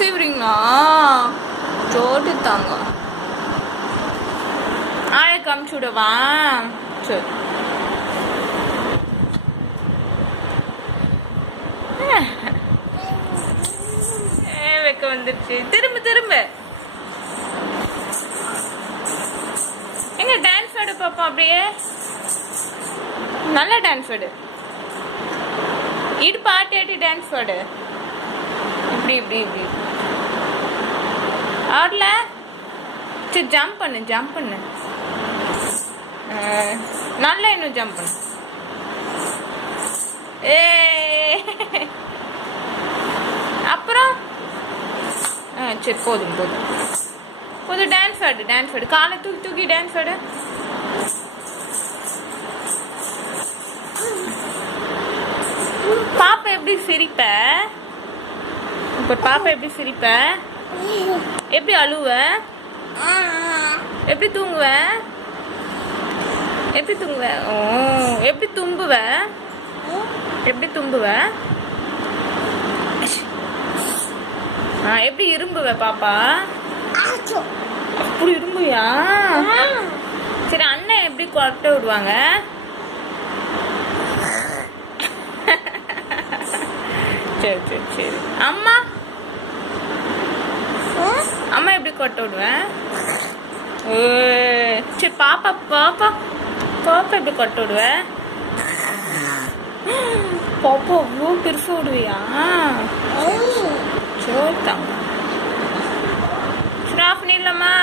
செய்வீங்களா? சோட்டு தாங்க. ஆய காமிச்சு விடவா? சரி. வைக்க வந்துருச்சு. திரும்ப திரும்ப எங்க டான்ஸ் ஆடு பாப்பா. அப்படியே நல்ல டான்ஸ் ஆடு. இடுப்பு ஆட்டி ஆட்டி டான்ஸ் ஆடு. இப்படி இப்படி இப்படி ஆடல. சரி ஜம்ப் பண்ணு ஜம்ப் பண்ணு. நல்லா இன்னும் ஜம்ப் பண்ணு. ஏ அப்புறம் சரி போதும் போதும் போதும். டான்ஸ் ஆடு டான்ஸ் ஆடு. காலை தூக்கி தூக்கி டான்ஸ் ஆடு. பாப்பா எப்படி சிரிப்ப? இப்ப பாப்பா எப்படி சிரிப்ப? எப்படி அழுவ? எப்படி தூங்குவ? எப்படி தூங்குவ? ஓ எப்படி தும்புவ? எப்படி தும்புவ? எப்படி இரும்புவ பாப்பா? அப்படி இரும்புவியா? சரி அண்ணன் எப்படி கொட்டை விடுவாங்க? சரி சரி சரி. அம்மா அம்மா எப்படி கொட்டை விடுவேன்? சரி பாப்பா பாப்பா பாப்பா எப்படி கொட்டை விடுவேன்? பாப்பா அவ்வளோ பெருசா விடுவியா? சரி தாங்க. சரி ஆஃப் பண்ணிடலாமா?